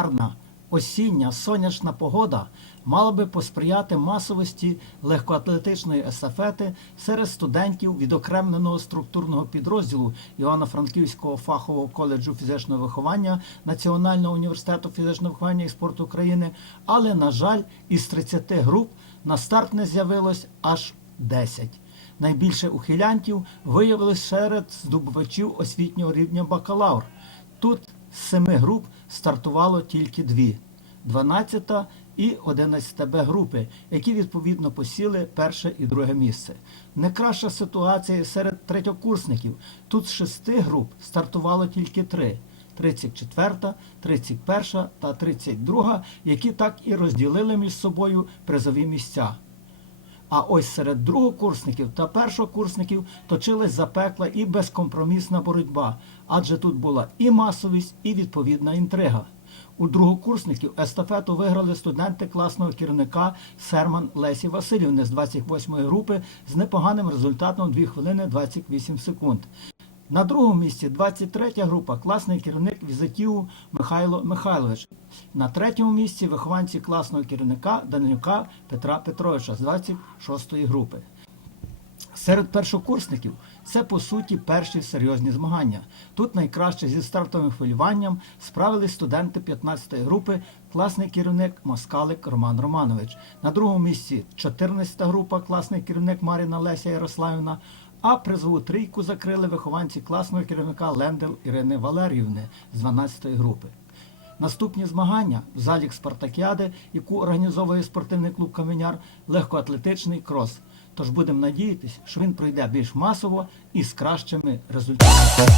Гарна осіння сонячна погода мала би посприяти масовості легкоатлетичної естафети серед студентів відокремленого структурного підрозділу Івано-Франківського фахового коледжу фізичного виховання Національного університету фізичного виховання і спорту України. Але, на жаль, із 30 груп на старт не з'явилось аж 10. Найбільше ухилянтів виявилось серед здобувачів освітнього рівня бакалавр. Тут з семи груп стартувало тільки дві 12 і 11 Б групи, які відповідно посіли перше і друге місце. Не ситуація серед третьокурсників. Тут з шести груп стартувало тільки три. 34, 31 та 32, які так і розділили між собою призові місця. А ось серед другокурсників та першокурсників точилась запекла і безкомпромісна боротьба, адже тут була і масовість, і відповідна інтрига. У другокурсників естафету виграли студенти класного керівника Серман Лесі Васильівни з 28-ї групи з непоганим результатом 2 хвилини 28 секунд. На другому місці 23 група класний керівник візитів Михайло Михайлович. На третьому місці вихованці класного керівника Данилюка Петра Петровича з 26-ї групи. Серед першокурсників це по суті перші серйозні змагання. Тут найкраще зі стартовим хвилюванням справились студенти 15-ї групи, класний керівник Москалик Роман Романович. На другому місці 14-та група, класний керівник Маріна Леся Ярославівна. А призову трійку закрили вихованці класного керівника Лендел Ірини Валеріївни з 12-ї групи. Наступні змагання в залі Спартакіади, яку організовує спортивний клуб Каменяр, легкоатлетичний крос. Тож будемо надіятися, що він пройде більш масово і з кращими результатами.